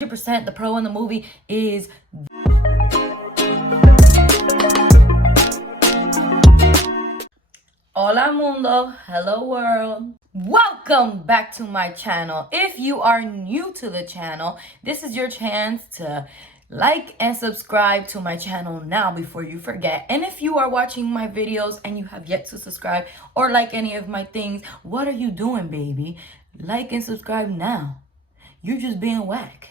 100% the pro in the movie is Hola mundo, hello world. Welcome back to my channel. If you are new to the channel, this is your chance to like and subscribe to my channel now before you forget. And if you are watching my videos and you have yet to subscribe or like any of my things, what are you doing, baby? Like and subscribe now. You're just being whack.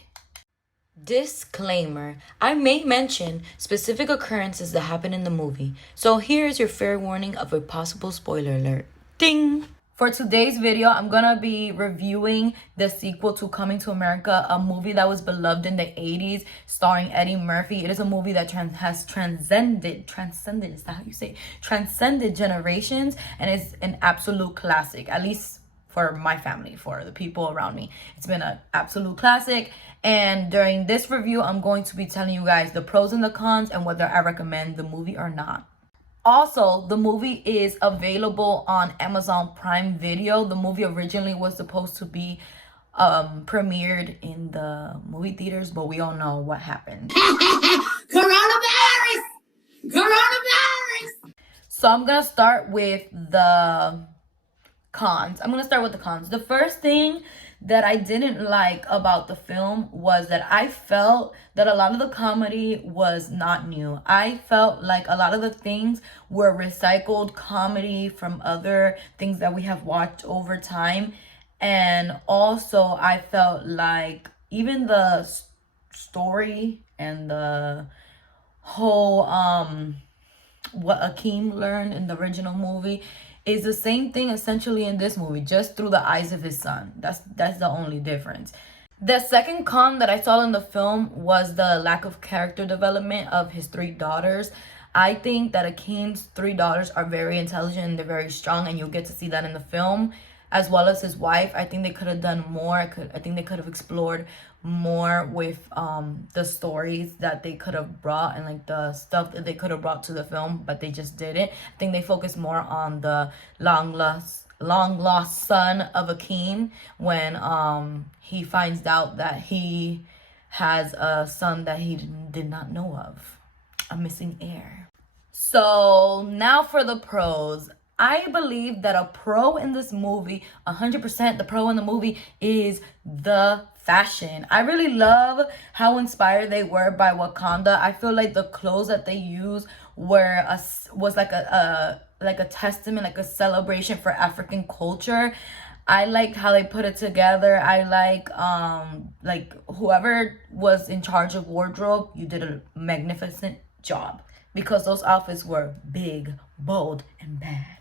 Disclaimer: I may mention specific occurrences that happen in the movie, so here's your fair warning of a possible spoiler alert. Ding! For today's video, I'm gonna be reviewing the sequel to Coming to America, a movie that was beloved in the 80s, starring Eddie Murphy. It is a movie that has transcended, is that how you say? Transcended generations, and is an absolute classic, at least for my family, for the people around me. It's been an absolute classic. And during this review, I'm going to be telling you guys the pros and the cons and whether I recommend the movie or not. Also, the movie is available on Amazon Prime Video. The movie originally was supposed to be premiered in the movie theaters, but we all know what happened. Coronavirus! So I'm gonna start with the cons. The first thing that I didn't like about the film was that I felt that a lot of the comedy was not new. I felt like a lot of the things were recycled comedy from other things that we have watched over time. And also I felt like even the story and the whole what Akeem learned in the original movie is the same thing essentially in this movie, just through the eyes of his son. That's the only difference. The second con that I saw in the film was the lack of character development of his three daughters. I think that Akeem's three daughters are very intelligent and they're very strong, and you'll get to see that in the film, as well as his wife. I think they could have done more. I think they could have explored more with the stories that they could have brought and like the stuff that they could have brought to the film, but they just didn't. I think they focused more on the long lost son of Akeem when he finds out that he has a son that he did not know of, a missing heir. So now for the pros. I believe that a pro in this movie, 100% the pro in the movie, is the fashion. I really love how inspired they were by Wakanda. I feel like the clothes that they used was like a testament, like a celebration for African culture. I liked how they put it together. I like whoever was in charge of wardrobe, you did a magnificent job, because those outfits were big, bold, and bad.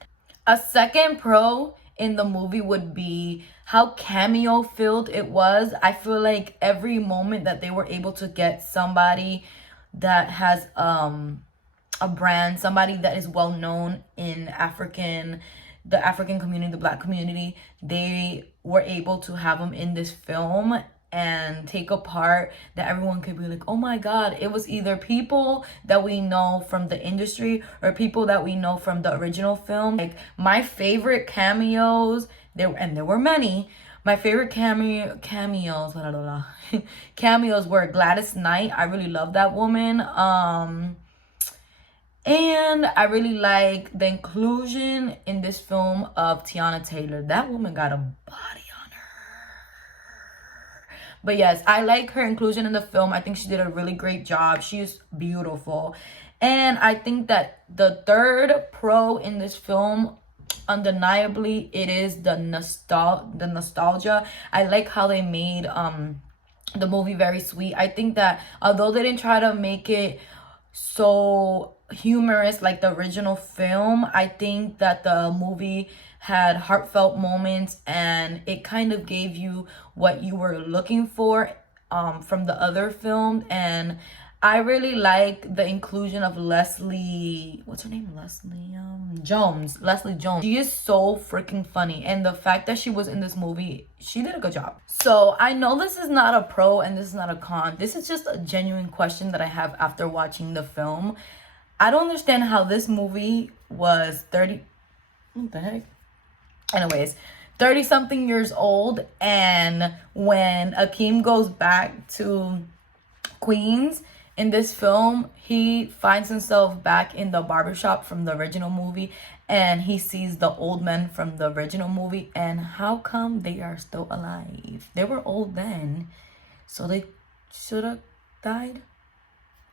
A second pro in the movie would be how cameo filled it was. I feel like every moment that they were able to get somebody that has a brand, somebody that is well known in the African community, the Black community, they were able to have them in this film and take a part that everyone could be like, oh my god. It was either people that we know from the industry or people that we know from the original film. Like my favorite cameos, there were many. My favorite cameos cameos were Gladys Knight. I really love that woman. And I really like the inclusion in this film of Tiana Taylor. That woman got a body on her. But yes, I like her inclusion in the film. I think she did a really great job. She is beautiful. And I think that the third pro in this film, undeniably, it is the nostalgia. I like how they made the movie very sweet. I think that although they didn't try to make it so humorous like the original film, I think that the movie had heartfelt moments and it kind of gave you what you were looking for from the other film. And I really like the inclusion of Leslie, what's her name? Leslie Jones. She is so freaking funny. And the fact that she was in this movie, she did a good job. So I know this is not a pro and this is not a con. This is just a genuine question that I have after watching the film. I don't understand how this movie was what the heck? Anyways, 30 something years old, and when Akeem goes back to Queens in this film, he finds himself back in the barbershop from the original movie, and he sees the old men from the original movie. And how come they are still alive? They were old then, so they should have died.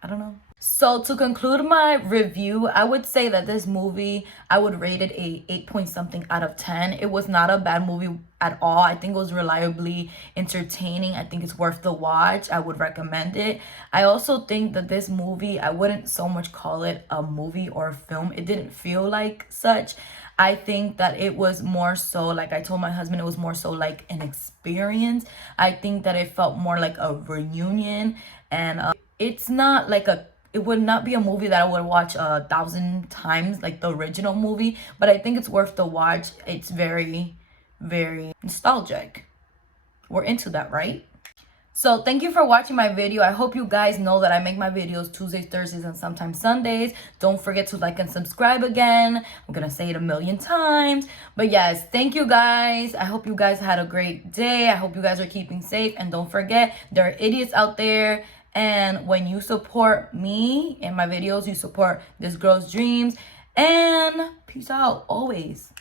I don't know. So to conclude my review, I would say that this movie, I would rate it a 8 point something out of 10. It was not a bad movie at all. I think it was reliably entertaining. I think it's worth the watch. I would recommend it. I also think that this movie, I wouldn't so much call it a movie or a film. It didn't feel like such. I think that it was more so, like I told my husband, it was more so like an experience. I think that it felt more like a reunion, and it's not like it would not be a movie that I would watch 1,000 times like the original movie, but I think it's worth the watch. It's very, very nostalgic. We're into that, right? So thank you for watching my video. I hope you guys know that I make my videos Tuesdays, Thursdays, and sometimes Sundays. Don't forget to like and subscribe again. I'm gonna say it a million times. But yes, thank you guys. I hope you guys had a great day. I hope you guys are keeping safe. And don't forget, there are idiots out there. And when you support me and my videos, you support this girl's dreams. And peace out always.